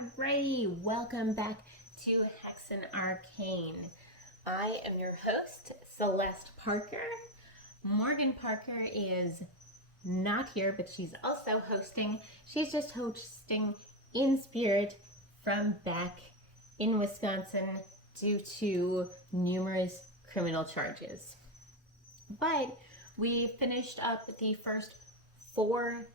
Alrighty, welcome back to Hexen Arcane. I am your host, Celeste Parker. Morgan Parker is not here, but she's also hosting. She's just hosting in spirit from back in Wisconsin due to numerous criminal charges. But we finished up the first four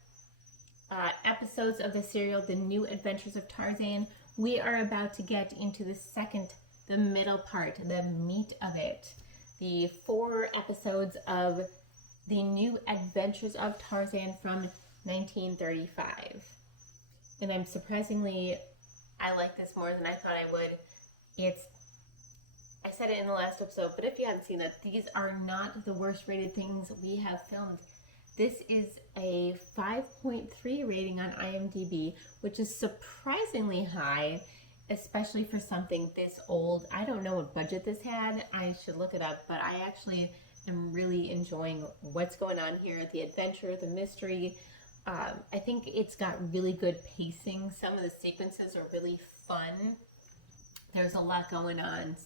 episodes of the serial, The New Adventures of Tarzan. We are about to get into the middle part, the meat of it. The 4 episodes of The New Adventures of Tarzan from 1935. And I like this more than I thought I would. I said it in the last episode, but if you haven't seen it, these are not the worst rated things we have filmed. This is a 5.3 rating on IMDb, which is surprisingly high, especially for something this old. I don't know what budget this had. I should look it up, but I actually am really enjoying what's going on here. The adventure, the mystery. I think it's got really good pacing. Some of the sequences are really fun. There's a lot going on,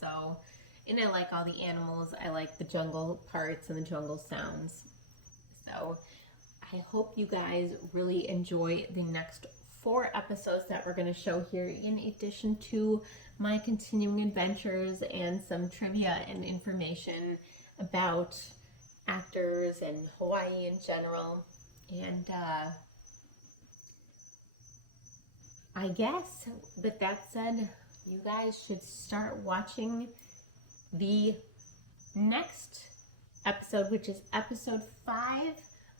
and I like all the animals. I like the jungle parts and the jungle sounds. So I hope you guys really enjoy the next 4 episodes that we're going to show here, in addition to my continuing adventures and some trivia and information about actors and Hawaii in general. And I guess with that said, you guys should start watching the next episode, which is episode 5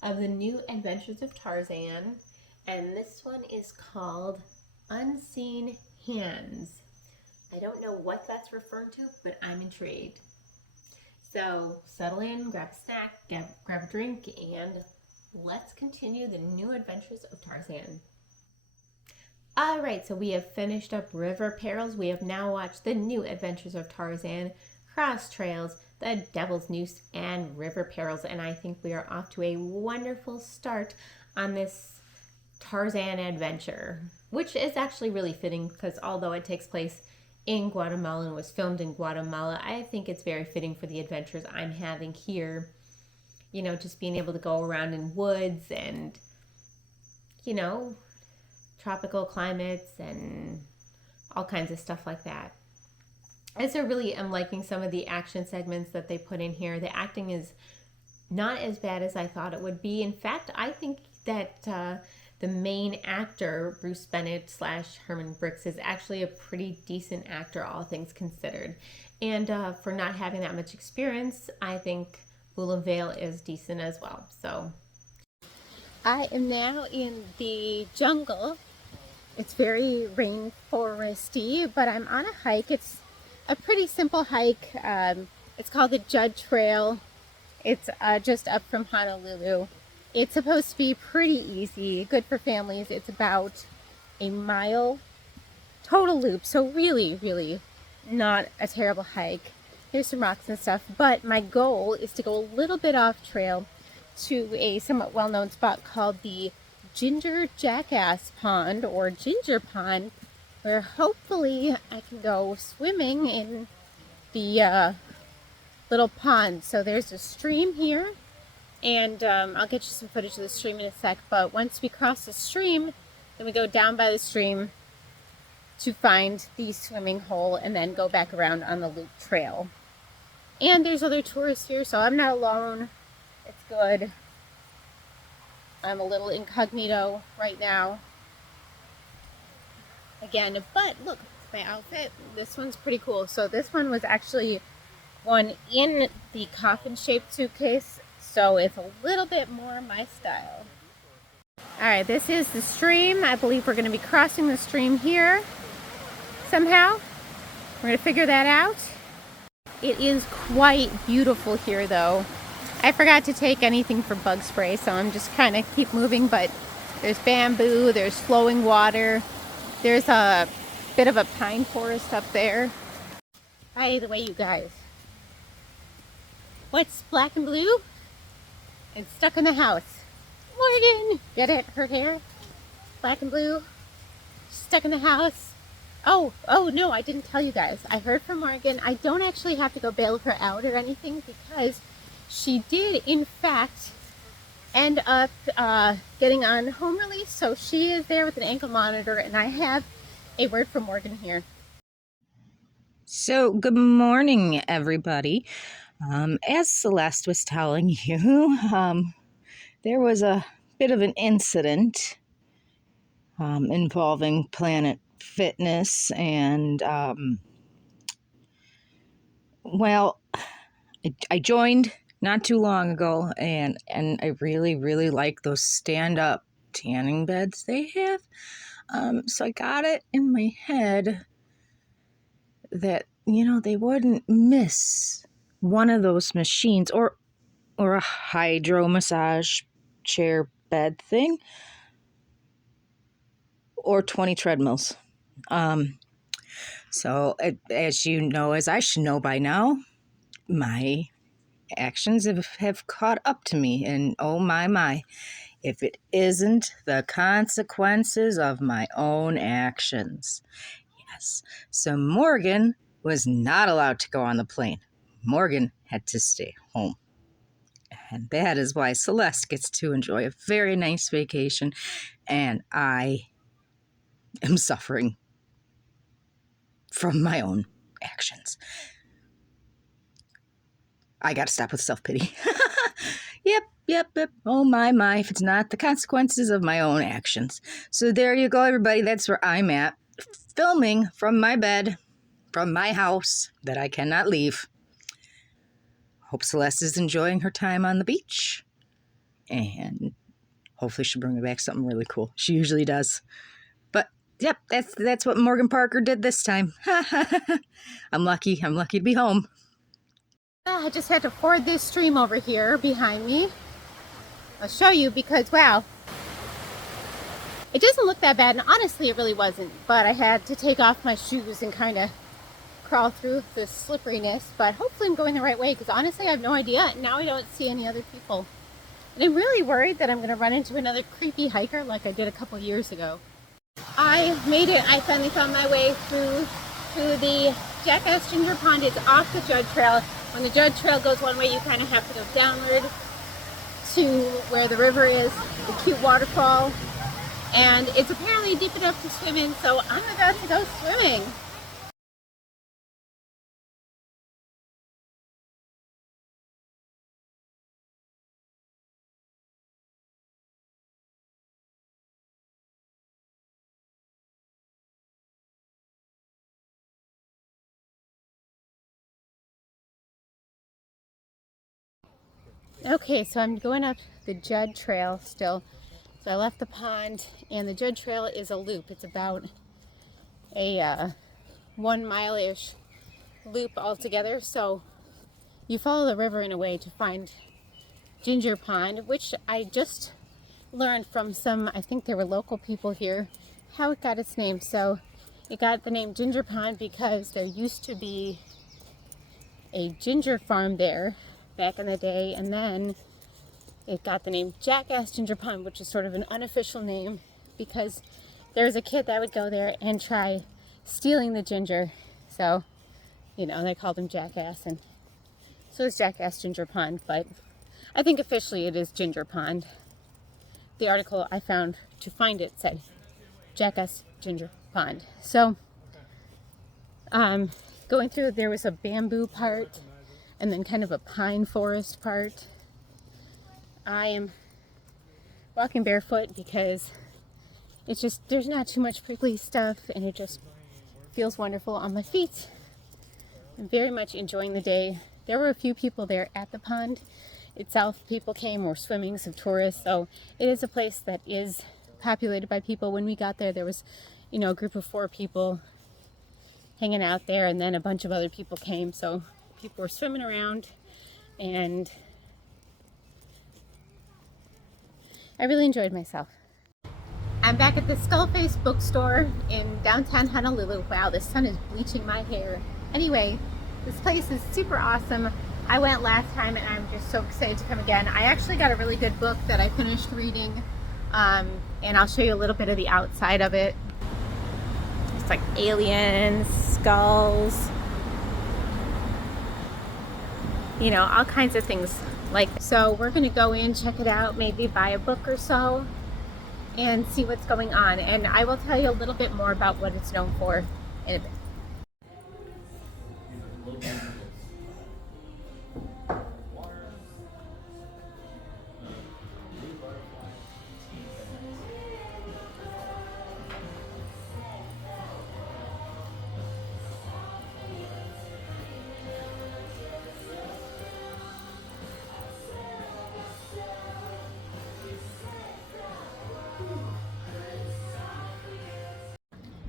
of The New Adventures of Tarzan, and this one is called Unseen Hands. I don't know what that's referring to, but I'm intrigued. So settle in, grab a snack, grab a drink, and let's continue The New Adventures of Tarzan. Alright, so we have finished up River Perils. We have now watched The New Adventures of Tarzan, Cross Trails, The Devil's Noose, and River Perils, and I think we are off to a wonderful start on this Tarzan adventure, which is actually really fitting because although it takes place in Guatemala and was filmed in Guatemala, I think it's very fitting for the adventures I'm having here. You know, just being able to go around in woods and, tropical climates and all kinds of stuff like that. I also really am liking some of the action segments that they put in here. The acting is not as bad as I thought it would be. In fact, I think that the main actor, Bruce Bennett / Herman Brooks, is actually a pretty decent actor, all things considered. And for not having that much experience, I think William Vale is decent as well. So I am now in the jungle. It's very rainforesty, but I'm on a hike. It's a pretty simple hike. It's called the Judd Trail. It's just up from Honolulu. It's supposed to be pretty easy, good for families. It's about a mile total loop, so really, really not a terrible hike. There's some rocks and stuff, but my goal is to go a little bit off trail to a somewhat well-known spot called the Ginger Jackass Pond, or Ginger Pond, where hopefully I can go swimming in the little pond. So there's a stream here, and I'll get you some footage of the stream in a sec, but once we cross the stream, then we go down by the stream to find the swimming hole and then go back around on the loop trail. And there's other tourists here, so I'm not alone. It's good. I'm a little incognito right now. Again, but look, my outfit, this one's pretty cool. So this one was actually one in the coffin-shaped suitcase, so it's a little bit more my style. Alright, this is the stream. I believe we're going to be crossing the stream here somehow. We're going to figure that out. It is quite beautiful here, though. I forgot to take anything for bug spray, so I'm just kind of keep moving, but there's bamboo, there's flowing water. There's a bit of a pine forest up there. By the way, you guys, what's black and blue and stuck in the house? Morgan! Get it? Her hair? Black and blue, stuck in the house. Oh, no, I didn't tell you guys. I heard from Morgan. I don't actually have to go bail her out or anything because she did, in fact, end up getting on home release. So she is there with an ankle monitor, and I have a word from Morgan here. So, good morning, everybody. As Celeste was telling you, there was a bit of an incident involving Planet Fitness, and I joined not too long ago, and I really like those stand-up tanning beds they have. So I got it in my head that, they wouldn't miss one of those machines or a hydro massage chair bed thing or 20 treadmills. So as I should know by now, my actions have caught up to me, and oh my, if it isn't the consequences of my own actions. Yes. So Morgan was not allowed to go on the plane. Morgan had to stay home. And that is why Celeste gets to enjoy a very nice vacation, and I am suffering from my own actions. I gotta stop with self-pity. Yep. Oh my, if it's not the consequences of my own actions. So there you go, everybody. That's where I'm at. Filming from my bed, from my house that I cannot leave. Hope Celeste is enjoying her time on the beach. And hopefully she'll bring me back something really cool. She usually does. But yep, that's what Morgan Parker did this time. I'm lucky to be home. I just had to ford this stream over here behind me. I'll show you because, wow, it doesn't look that bad, and honestly it really wasn't, but I had to take off my shoes and kind of crawl through the slipperiness, but hopefully I'm going the right way because honestly I have no idea. Now I don't see any other people, and I'm really worried that I'm going to run into another creepy hiker like I did a couple years ago. I made it. I finally found my way through to the Jackass Ginger Pond. It's off the Judd Trail. When the Judd Trail goes one way, you kind of have to go downward to where the river is, the cute waterfall, and it's apparently deep enough to swim in, so I'm about to go swimming. Okay, so I'm going up the Judd Trail still. So I left the pond, and the Judd Trail is a loop. It's about a 1 mile-ish loop altogether. So you follow the river in a way to find Ginger Pond, which I just learned from some, I think they were local people here, how it got its name. So it got the name Ginger Pond because there used to be a ginger farm there back in the day, and then it got the name Jackass Ginger Pond, which is sort of an unofficial name because there was a kid that would go there and try stealing the ginger. So, they called him Jackass, and so it's Jackass Ginger Pond, but I think officially it is Ginger Pond. The article I found to find it said Jackass Ginger Pond. So, going through, there was a bamboo part and then kind of a pine forest part. I am walking barefoot because it's just, there's not too much prickly stuff, and it just feels wonderful on my feet. I'm very much enjoying the day. There were a few people there at the pond itself. People came, were swimming, some tourists, so it is a place that is populated by people. When we got there, there was, a group of 4 people hanging out there, and then a bunch of other people came, so people were swimming around, and I really enjoyed myself. I'm back at the Skullface bookstore in downtown Honolulu. Wow, the sun is bleaching my hair. Anyway, this place is super awesome. I went last time, and I'm just so excited to come again. I actually got a really good book that I finished reading, and I'll show you a little bit of the outside of it. It's like aliens, skulls, you know, all kinds of things like that. So we're gonna go in, check it out, maybe buy a book or so and see what's going on. And I will tell you a little bit more about what it's known for in a bit.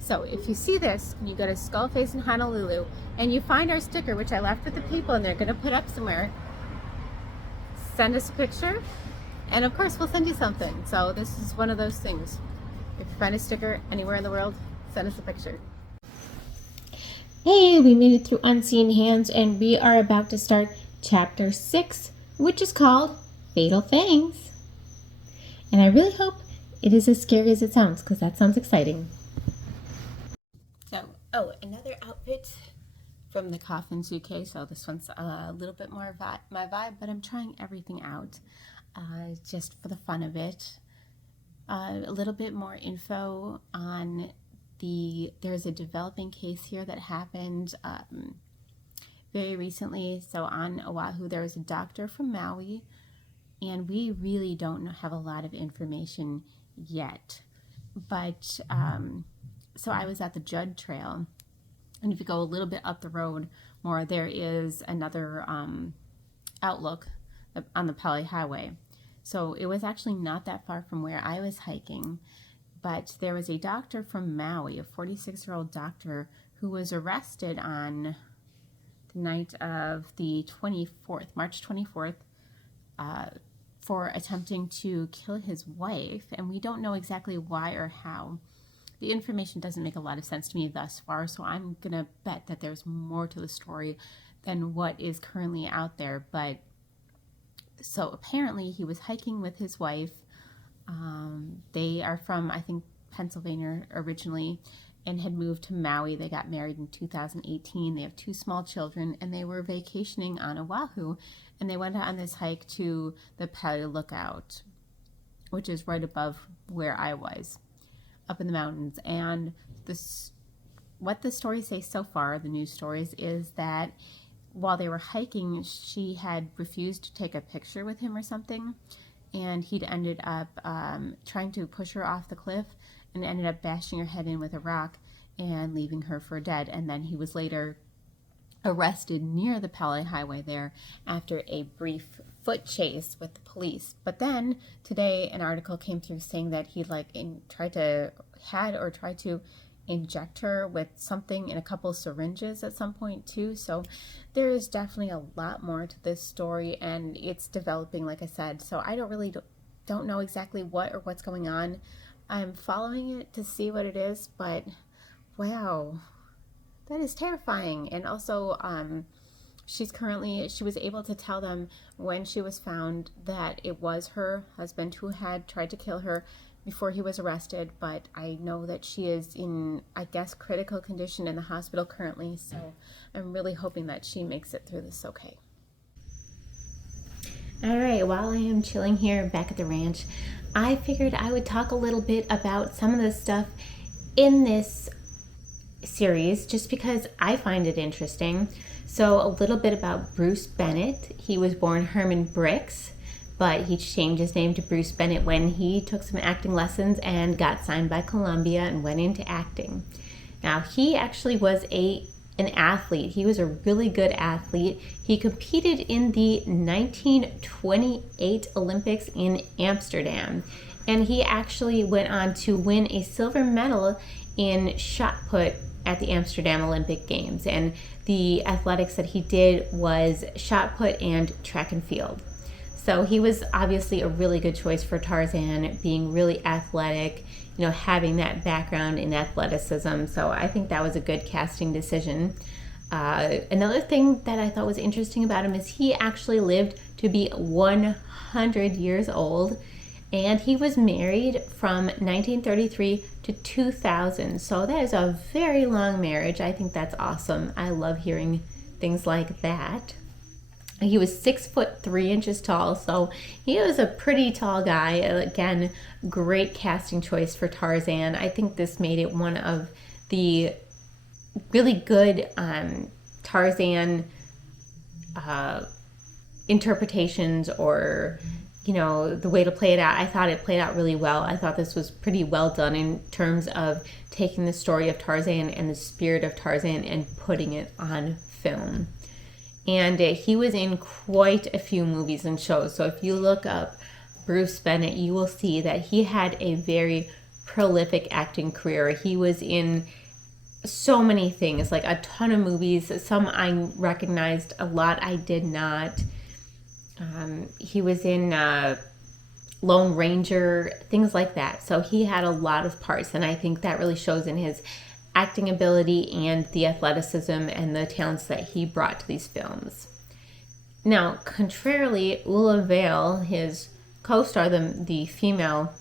So if you see this, and you go to Skullface in Honolulu, and you find our sticker, which I left with the people, and they're going to put up somewhere, send us a picture, and of course we'll send you something. So this is one of those things. If you find a sticker anywhere in the world, send us a picture. Hey, we made it through Unseen Hands, and we are about to start Chapter 6, which is called Fatal Fangs. And I really hope it is as scary as it sounds, because that sounds exciting. So, oh, another outfit from the coffin suitcase. So this one's a little bit more my vibe, but I'm trying everything out just for the fun of it. A little bit more info on there's a developing case here that happened very recently. So on Oahu, there was a doctor from Maui, and we really don't have a lot of information yet. But so I was at the Judd Trail, and if you go a little bit up the road more, there is another outlook on the Pali Highway. So it was actually not that far from where I was hiking, but there was a doctor from Maui, a 46-year-old doctor, who was arrested on the night of the 24th, March 24th, for attempting to kill his wife, and we don't know exactly why or how. The information doesn't make a lot of sense to me thus far, so I'm gonna bet that there's more to the story than what is currently out there. But so apparently he was hiking with his wife. They are from, I think, Pennsylvania originally, and had moved to Maui. They got married in 2018. They have 2 small children, and they were vacationing on Oahu, and they went on this hike to the Pali Lookout, which is right above where I was, up in the mountains. And what the stories say so far, the news stories, is that while they were hiking, she had refused to take a picture with him or something, and he'd ended up trying to push her off the cliff and ended up bashing her head in with a rock and leaving her for dead. And then he was later arrested near the Pali Highway there after a brief foot chase with the police. But then today an article came through saying that he tried to inject her with something in a couple syringes at some point too. So there is definitely a lot more to this story, and it's developing, like I said. So I don't know exactly what's going on. I'm following it to see what it is, but wow, that is terrifying. And also she was able to tell them when she was found that it was her husband who had tried to kill her before he was arrested. But I know that she is in, I guess, critical condition in the hospital currently, so I'm really hoping that she makes it through this okay. All right, while I am chilling here back at the ranch, I figured I would talk a little bit about some of the stuff in this series just because I find it interesting. So a little bit about Bruce Bennett. He was born Herman Brix, but he changed his name to Bruce Bennett when he took some acting lessons and got signed by Columbia and went into acting. Now, he actually was an athlete. He was a really good athlete. He competed in the 1928 Olympics in Amsterdam, and he actually went on to win a silver medal in shot put at the Amsterdam Olympic Games. And the athletics that he did was shot put and track and field. So he was obviously a really good choice for Tarzan, being really athletic, having that background in athleticism. So I think that was a good casting decision. Another thing that I thought was interesting about him is he actually lived to be 100 years old. And he was married from 1933 to 2000. So that is a very long marriage. I think that's awesome. I love hearing things like that. He was 6'3" tall, so he was a pretty tall guy. Again, great casting choice for Tarzan. I think this made it one of the really good Tarzan interpretations, or the way to play it out. I thought it played out really well. I thought this was pretty well done in terms of taking the story of Tarzan and the spirit of Tarzan and putting it on film. And he was in quite a few movies and shows. So if you look up Bruce Bennett, you will see that he had a very prolific acting career. He was in so many things, like a ton of movies. Some I recognized, a lot I did not. He was in Lone Ranger, things like that. So he had a lot of parts, and I think that really shows in his acting ability and the athleticism and the talents that he brought to these films. Now, contrarily, Ula Vale, his co-star, the female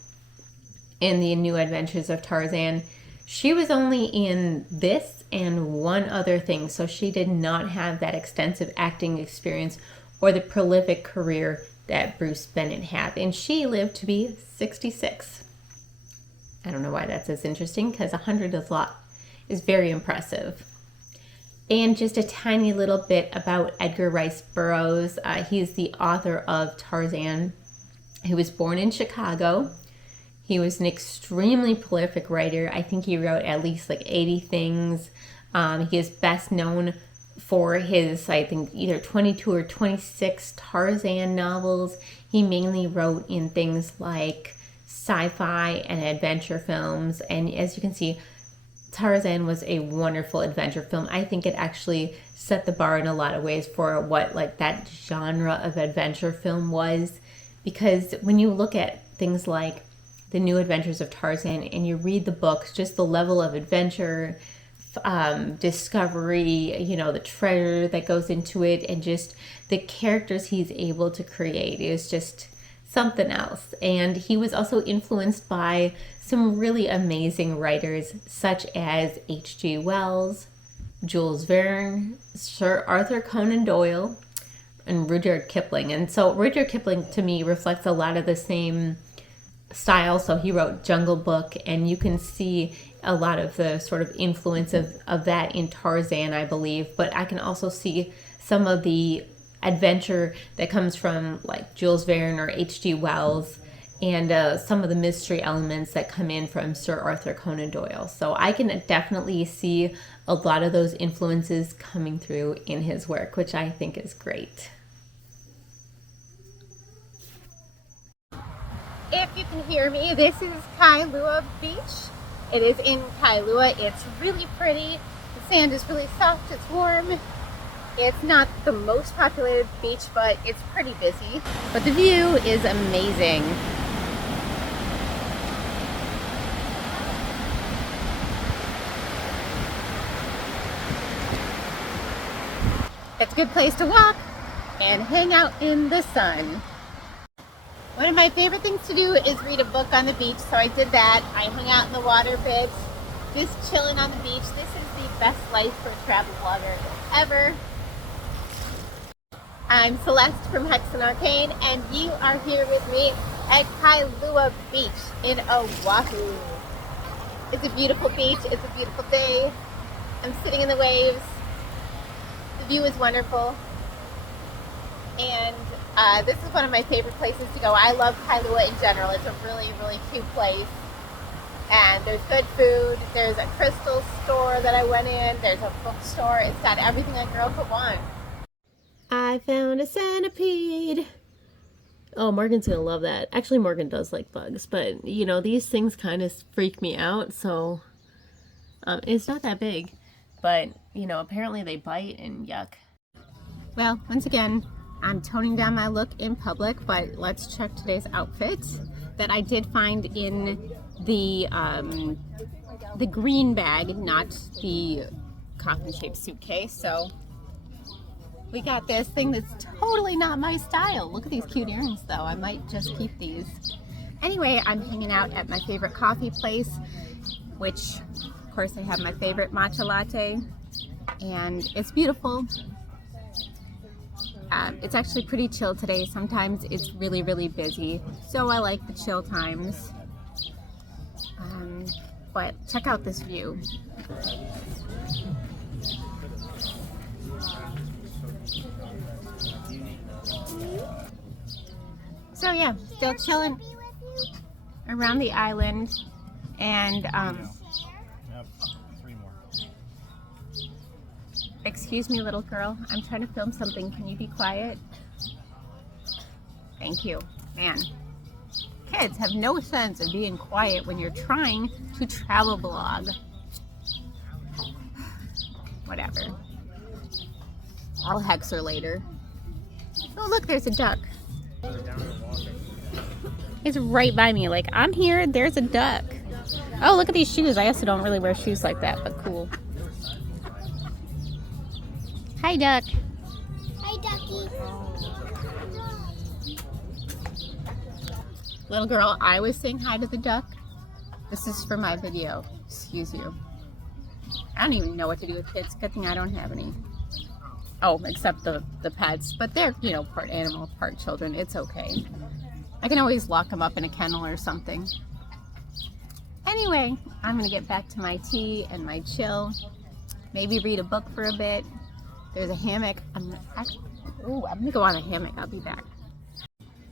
in the New Adventures of Tarzan, she was only in this and one other thing, so she did not have that extensive acting experience or the prolific career that Bruce Bennett had. And she lived to be 66. I don't know why that's as interesting, because 100 is very impressive. And just a tiny little bit about Edgar Rice Burroughs. He's the author of Tarzan. He was born in Chicago. He was an extremely prolific writer. I think he wrote at least like 80 things. He is best known for his, I think, either 22 or 26 Tarzan novels. He mainly wrote in things like sci-fi and adventure films. And as you can see, Tarzan was a wonderful adventure film. I think it actually set the bar in a lot of ways for what like that genre of adventure film was. Because when you look at things like The New Adventures of Tarzan and you read the books, just the level of adventure, discovery, the treasure that goes into it, and just the characters he's able to create is just something else. And he was also influenced by some really amazing writers such as H.G. Wells, Jules Verne, Sir Arthur Conan Doyle, and Rudyard Kipling. And so Rudyard Kipling to me reflects a lot of the same style. So he wrote Jungle Book, and you can see a lot of the sort of influence of that in Tarzan, I believe. But I can also see some of the adventure that comes from like Jules Verne or H.G. Wells, and some of the mystery elements that come in from Sir Arthur Conan Doyle. So I can definitely see a lot of those influences coming through in his work, which I think is great. If you can hear me, this is Kailua Beach. It is in Kailua. It's really pretty. The sand is really soft. It's warm. It's not the most populated beach, but it's pretty busy. But the view is amazing. It's a good place to walk and hang out in the sun. One of my favorite things to do is read a book on the beach, so I did that. I hung out in the water a bit, just chilling on the beach. This is the best life for a travel vlogger ever. I'm Celeste from Hexen Arcane, and you are here with me at Kailua Beach in Oahu. It's a beautiful beach. It's a beautiful day. I'm sitting in the waves. The view is wonderful. And this is one of my favorite places to go. I love Kailua in general. It's a really, really cute place. And there's good food. There's a crystal store that I went in. There's a bookstore. It's got everything a girl could want. I found a centipede. Oh, Morgan's gonna love that. Actually, Morgan does like bugs, but these things kind of freak me out. So it's not that big, but apparently they bite and yuck. Well, once again, I'm toning down my look in public, but let's check today's outfit that I did find in the green bag, not the coffin-shaped suitcase. So we got this thing that's totally not my style. Look at these cute earrings, though. I might just keep these. Anyway, I'm hanging out at my favorite coffee place, which, of course, I have my favorite matcha latte, and it's beautiful. It's actually pretty chill today. Sometimes it's really, really busy, so I like the chill times. But check out this view. So yeah, still chilling around the island, and excuse me, little girl, I'm trying to film something. Can you be quiet? Thank you. Man, kids have no sense of being quiet when you're trying to travel blog. Whatever. I'll hex her later. Oh look, there's a duck. It's right by me. Like, I'm here, there's a duck. Oh, look at these shoes. I also don't really wear shoes like that, but cool. Hi, duck. Hi, ducky. Little girl, I was saying hi to the duck. This is for my video. Excuse you. I don't even know what to do with kids. Good thing I don't have any. Oh, except the pets. But they're, you know, part animal, part children. It's okay. I can always lock them up in a kennel or something. Anyway, I'm going to get back to my tea and my chill. Maybe read a book for a bit. There's a hammock. I'm going to go on a hammock. I'll be back.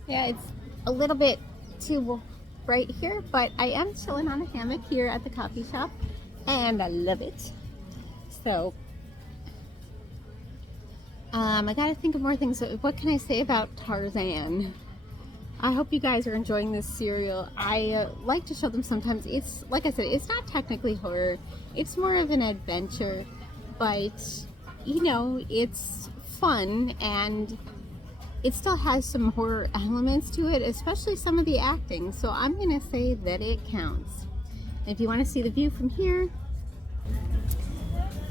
Yeah, it's a little bit too bright here, but I am chilling on a hammock here at the coffee shop, and I love it. So, I gotta think of more things. What can I say about Tarzan? I hope you guys are enjoying this serial. I like to show them sometimes. It's, like I said, it's not technically horror. It's more of an adventure, but, you know, it's fun, and it still has some horror elements to it, especially some of the acting. So I'm going to say that it counts. And if you want to see the view from here, you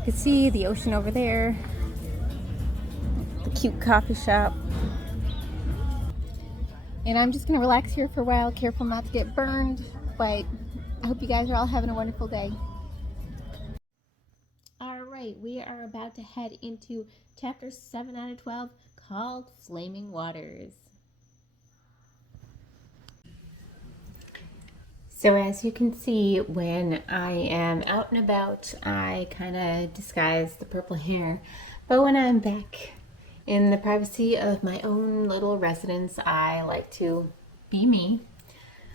can see the ocean over there, the cute coffee shop. And I'm just going to relax here for a while, careful not to get burned, but I hope you guys are all having a wonderful day. All right, we are about to head into chapter 7 out of 12 called Flaming Waters. So as you can see, when I am out and about, I kind of disguise the purple hair, but when I'm back in the privacy of my own little residence, I like to be me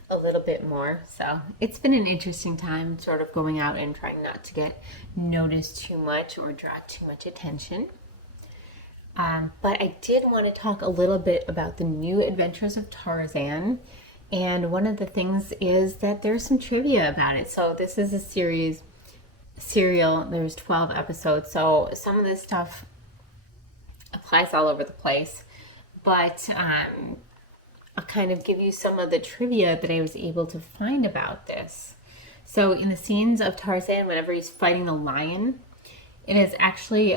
a little bit more. So it's been an interesting time sort of going out and trying not to get noticed too much or draw too much attention. But I did want to talk a little bit about the new Adventures of Tarzan. And one of the things is that there's some trivia about it. So this is a serial, there's 12 episodes. So some of this stuff applies all over the place, but I'll kind of give you some of the trivia that I was able to find about this. So in the scenes of Tarzan, whenever he's fighting the lion, it is actually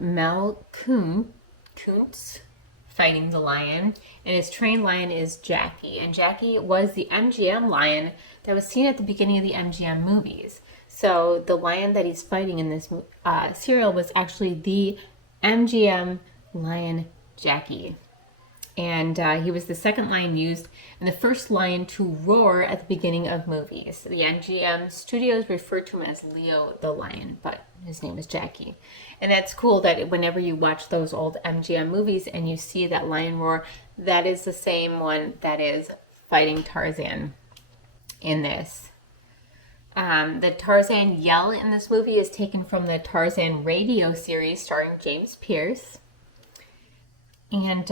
Mel Kuntz fighting the lion, and his trained lion is Jackie. And Jackie was the MGM lion that was seen at the beginning of the MGM movies. So the lion that he's fighting in this serial was actually the MGM lion Jackie. And he was the second lion used and the first lion to roar at the beginning of movies. The MGM studios referred to him as Leo the lion, but his name is Jackie. And that's cool that whenever you watch those old MGM movies and you see that lion roar, that is the same one that is fighting Tarzan in this. The Tarzan yell in this movie is taken from the Tarzan radio series starring James Pierce. And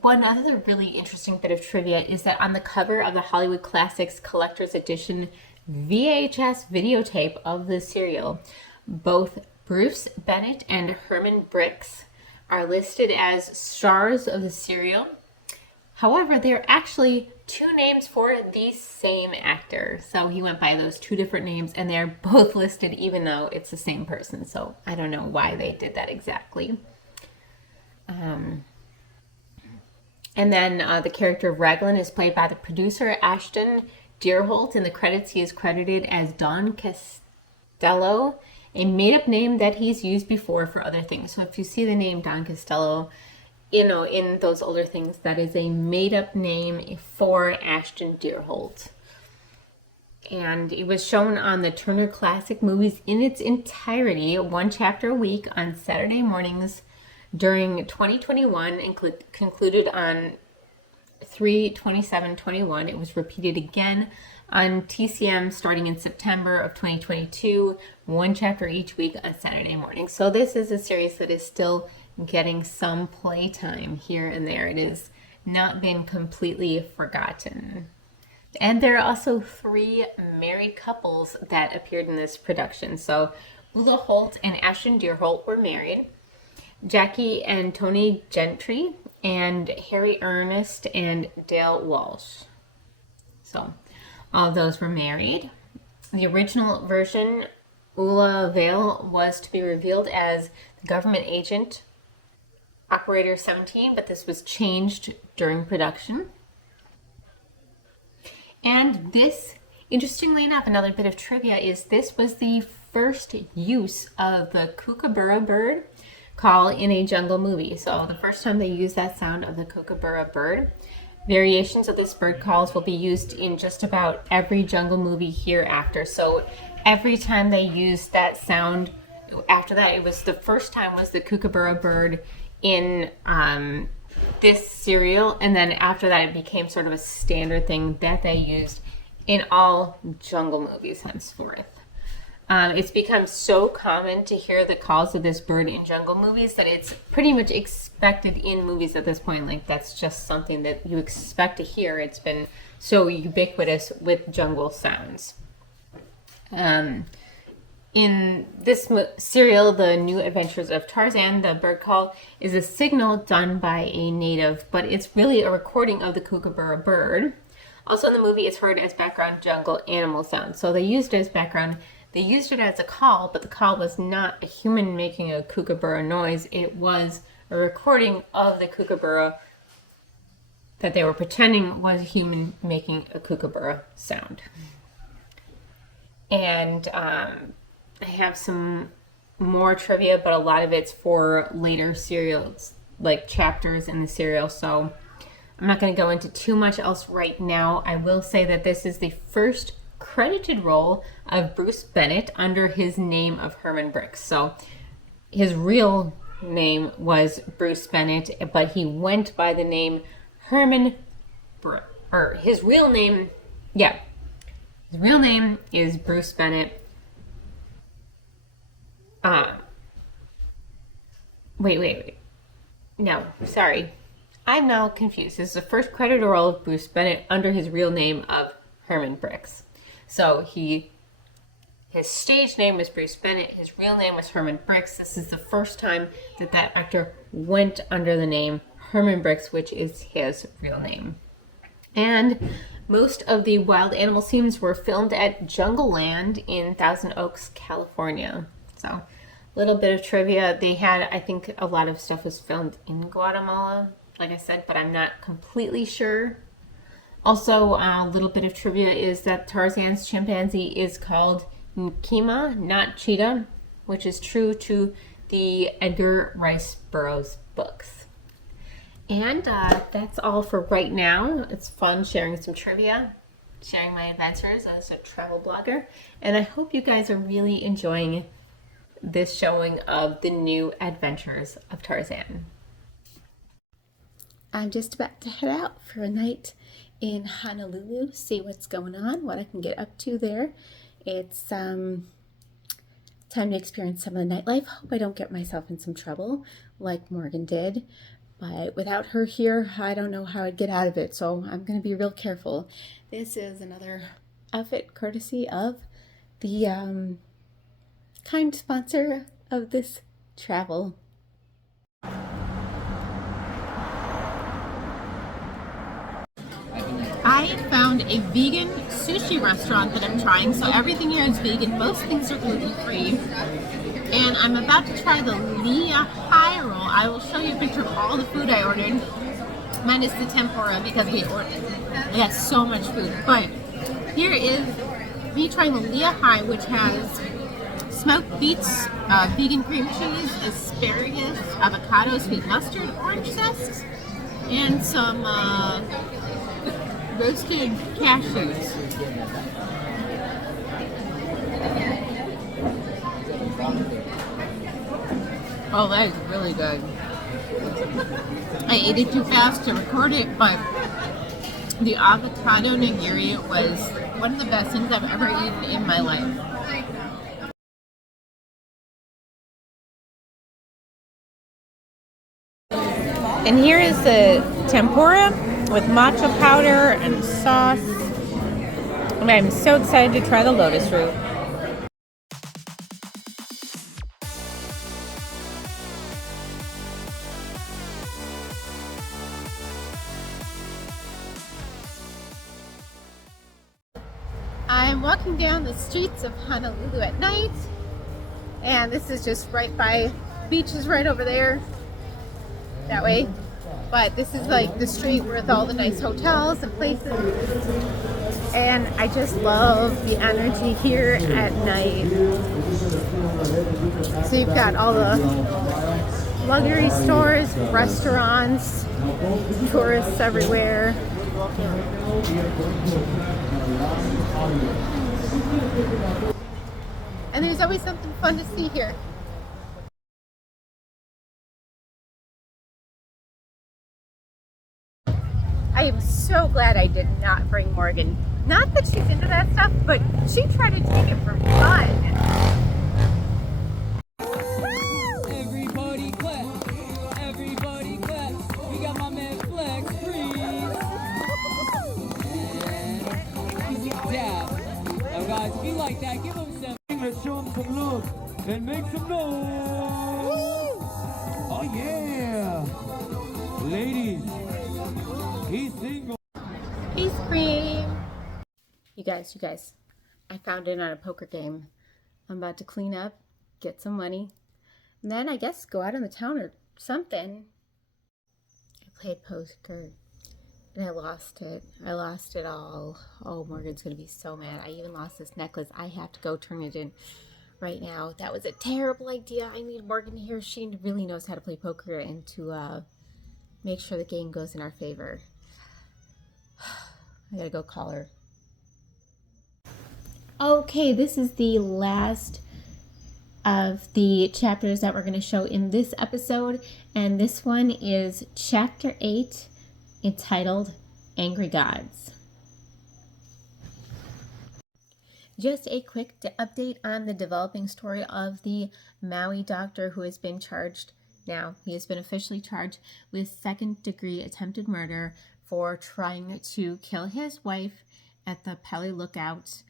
one other really interesting bit of trivia is that on the cover of the Hollywood Classics Collector's Edition VHS videotape of the serial, both Bruce Bennett and Herman Brix are listed as stars of the serial. However, they're actually two names for the same actor. So he went by those two different names, and they're both listed even though it's the same person. So I don't know why they did that exactly. And then the character of Raglan is played by the producer Ashton Deerholt. In the credits, he is credited as Don Costello, a made-up name that he's used before for other things. So if you see the name Don Costello, in those older things, that is a made-up name for Ashton Deerholt. And it was shown on the Turner Classic Movies in its entirety, one chapter a week on Saturday mornings during 2021 and concluded on 3/27/21. It was repeated again on TCM starting in September of 2022, one chapter each week on Saturday morning. So this is a series that is still getting some playtime here and there. It has not been completely forgotten. And there are also 3 married couples that appeared in this production. So Ula Holt and Ashton Deerholt were married. Jackie and Tony Gentry, and Harry Ernest and Dale Walsh. So all of those were married. The original version, Ula Vale was to be revealed as the government agent, Operator 17, but this was changed during production. And this, interestingly enough, another bit of trivia is this was the first use of the kookaburra bird call in a jungle movie. So the first time they used that sound of the kookaburra bird. Variations of this bird calls will be used in just about every jungle movie hereafter. So every time they used that sound, after that, it was the first time was the kookaburra bird in this serial, and then after that it became sort of a standard thing that they used in all jungle movies henceforth. It's become so common to hear the calls of this bird in jungle movies that it's pretty much expected in movies at this point. Like, that's just something that you expect to hear. It's been so ubiquitous with jungle sounds. In this serial, The New Adventures of Tarzan, the bird call is a signal done by a native, but it's really a recording of the kookaburra bird. Also in the movie, it's heard as background jungle animal sound. So they used it as background. They used it as a call, but the call was not a human making a kookaburra noise. It was a recording of the kookaburra that they were pretending was a human making a kookaburra sound. And I have some more trivia, but a lot of it's for later serials, like chapters in the serial. So I'm not going to go into too much else right now. I will say that this is the first credited role of Bruce Bennett under his name of Herman Brooks. So his real name was Bruce Bennett, but he went by the name Herman Brooks. Or his real name, his real name is Bruce Bennett. Wait. No, sorry. I'm now confused. This is the first credited role of Bruce Bennett under his real name of Herman Brooks. So his stage name was Bruce Bennett. His real name was Herman Brooks. This is the first time that actor went under the name Herman Brooks, which is his real name. And most of the wild animal scenes were filmed at Jungle Land in Thousand Oaks, California. So a little bit of trivia. They had, I think a lot of stuff was filmed in Guatemala, like I said, but I'm not completely sure. Also, a little bit of trivia is that Tarzan's chimpanzee is called Nkima, not Cheetah, which is true to the Edgar Rice Burroughs books. And that's all for right now. It's fun sharing some trivia, sharing my adventures as a travel blogger, and I hope you guys are really enjoying this showing of the New Adventures of Tarzan. I'm just about to head out for a night in Honolulu, see what's going on, what I can get up to there. It's time to experience some of the nightlife. Hope I don't get myself in some trouble like Morgan did. But without her here, I don't know how I'd get out of it, so I'm going to be real careful. This is another outfit courtesy of the kind sponsor of this travel. I found a vegan sushi restaurant that I'm trying. So everything here is vegan. Most things are gluten-free. And I'm about to try the Lehigh roll. I will show you a picture of all the food I ordered. minus the tempura because we got so much food. But here is me trying the Lehigh, which has smoked beets, vegan cream cheese, asparagus, avocado, sweet mustard, orange zest, and some roasted cashews. Oh, that is really good. I ate it too fast to record it, but the avocado nigiri was one of the best things I've ever eaten in my life. And here is the tempura with matcha powder and sauce. I'm so excited to try the lotus root. I'm walking down the streets of Honolulu at night, and this is just right by, beach is right over there, that way. But this is like the street with all the nice hotels and places, and I just love the energy here at night. So you've got all the luxury stores, restaurants, tourists everywhere. And there's always something fun to see here. I am so glad I did not bring Morgan. Not that she's into that stuff, but she tried to take it for fun. Everybody clap, everybody clap. We got my man Flex Freeze. And easy dab. Now guys, if you like that, give him some. Let's show him some love and make some noise. Oh yeah. Ladies, he's single. Ice cream. You guys, I found it on a poker game. I'm about to clean up, get some money, and then I guess go out in the town or something. I played poker and I lost it. I lost it all. Oh, Morgan's gonna be so mad. I even lost this necklace. I have to go turn it in right now. That was a terrible idea. I need Morgan here. She really knows how to play poker and to make sure the game goes in our favor. I gotta go call her. Okay, this is the last of the chapters that we're going to show in this episode, and this one is chapter 8, entitled Angry Gods. Just a quick update on the developing story of the Maui doctor who has been charged now. He has been officially charged with second-degree attempted murder for trying to kill his wife at the Pele Lookout.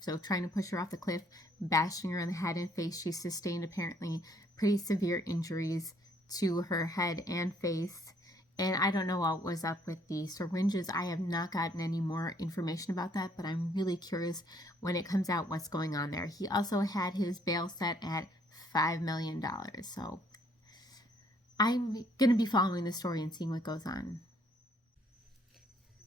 So trying to push her off the cliff, bashing her on the head and face. She sustained apparently pretty severe injuries to her head and face. And I don't know what was up with the syringes. I have not gotten any more information about that, but I'm really curious when it comes out what's going on there. He also had his bail set at $5 million. So I'm going to be following the story and seeing what goes on.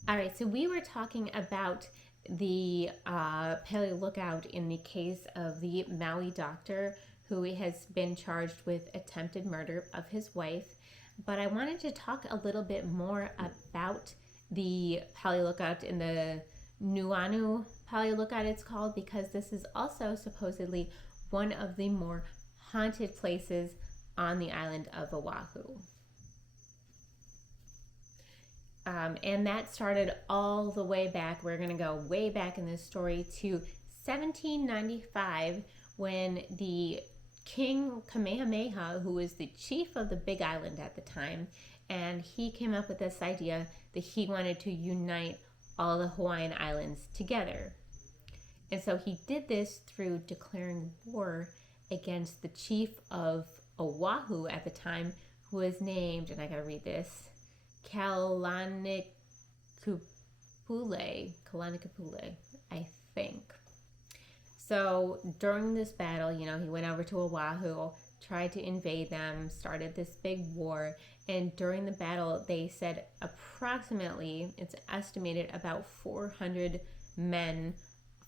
All right, so we were talking about the Pele Lookout in the case of the Maui doctor who has been charged with attempted murder of his wife. But I wanted to talk a little bit more about the Pele Lookout in the Nuuanu Pele Lookout, it's called, because this is also supposedly one of the more haunted places on the island of Oahu. And that started all the way back. We're going to go way back in this story to 1795 when the King Kamehameha, who was the chief of the Big Island at the time, and he came up with this idea that he wanted to unite all the Hawaiian Islands together. And so he did this through declaring war against the chief of Oahu at the time, who was named, and I gotta read this, Kalanikupule, I think. So during this battle, he went over to Oahu, tried to invade them, started this big war. And during the battle, they said approximately, it's estimated about 400 men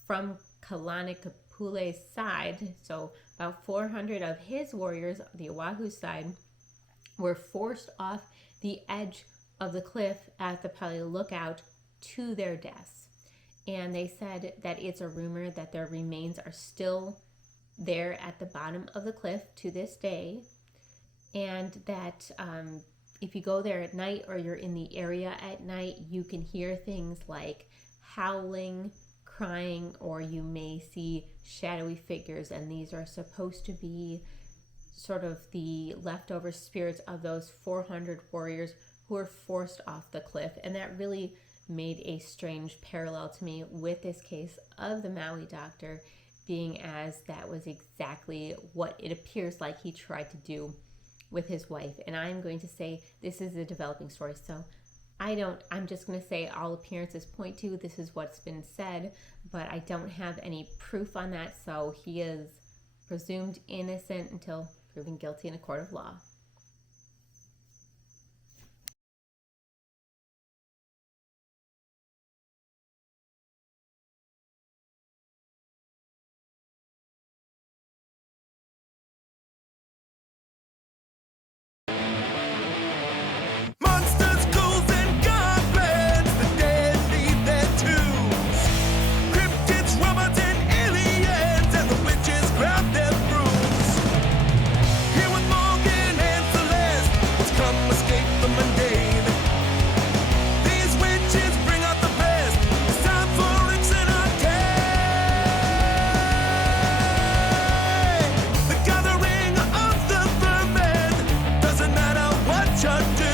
from Kalani'Kapule's side, so about 400 of his warriors, the Oahu side, were forced off the edge of the cliff at the Pali Lookout to their deaths. And they said that it's a rumor that their remains are still there at the bottom of the cliff to this day, and that if you go there at night or you're in the area at night, you can hear things like howling, crying, or you may see shadowy figures, and these are supposed to be sort of the leftover spirits of those 400 warriors who were forced off the cliff. And that really made a strange parallel to me with this case of the Maui doctor, being as that was exactly what it appears like he tried to do with his wife. And I'm going to say this is a developing story, so I'm just going to say all appearances point to this is what's been said, but I don't have any proof on that, so he is presumed innocent until proven guilty in a court of law. Monsters, ghouls, and goblins, the dead leave their tombs. Cryptids, robots, and aliens, and the witches grab their brooms. Here with Morgan and Celeste, it's come escape the mundane. These witches bring out the best. It's time for Hexen Arcane. The gathering of the vermin. Doesn't matter what you do.